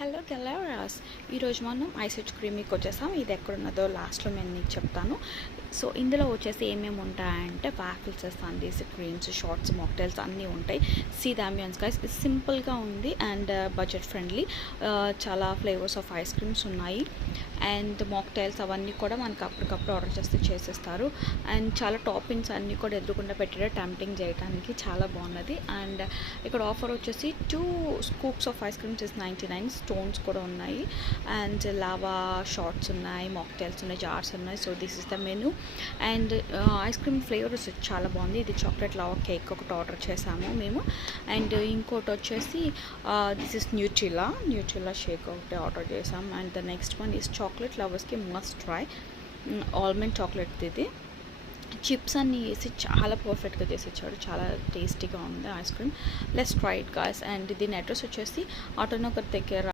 Hello గెలరాస్, ఈరోజు మనం ice క్రీమ్కి వచ్చేసాం. ఇది ఎక్కడున్నదో లాస్ట్లో నేను నీకు చెప్తాను. సో ఇందులో వచ్చేసి ఏమేమి ఉంటాయంటే వాఫిల్స్, సండీస్, క్రీమ్స్, షార్ట్స్, మాక్టైల్స్ అన్నీ ఉంటాయి. సీ ద అంబియన్స్ గైస్, ఇది సింపుల్గా ఉంది అండ్ బడ్జెట్ ఫ్రెండ్లీ. చాలా ఫ్లేవర్స్ ఆఫ్ ఐస్ క్రీమ్స్ ఉన్నాయి అండ్ మాక్టైల్స్ అవన్నీ కూడా మనకు అప్పటికప్పుడు ఆర్డర్ చేస్తే చేసేస్తారు. అండ్ చాలా టాపింగ్స్ అన్నీ కూడా ఎదురుకుండా పెట్టారు, టెంప్టింగ్ చేయడానికి చాలా బాగున్నది. అండ్ ఇక్కడ ఆఫర్ వచ్చేసి 2 scoops of ice creams is 99. Stones కూడా ఉన్నాయి అండ్ లావా షార్ట్స్ ఉన్నాయి, మాక్టైల్స్ ఉన్నాయి, జార్స్ ఉన్నాయి. So this is the menu. And ice cream flavour చాలా బాగుంది. ఇది చాక్లెట్ లావా కేక్ ఒకటి ఆర్డర్ చేసాము మేము. అండ్ ఇంకోటి వచ్చేసి దిస్ ఇస్ న్యూట్రిలా షేక్ ఒకటి ఆర్డర్ చేసాం. And the next one is chocolate లవర్స్కి మస్ట్ ట్రై ఆల్మండ్ చాక్లెట్. ఇది చిప్స్ అన్నీ వేసి చాలా పర్ఫెక్ట్గా చేసి ఇచ్చాడు, చాలా టేస్టీగా ఉంది ice cream. Let's try it guys. And దీని అడ్రస్ వచ్చేసి ఆటోనగర్ దగ్గర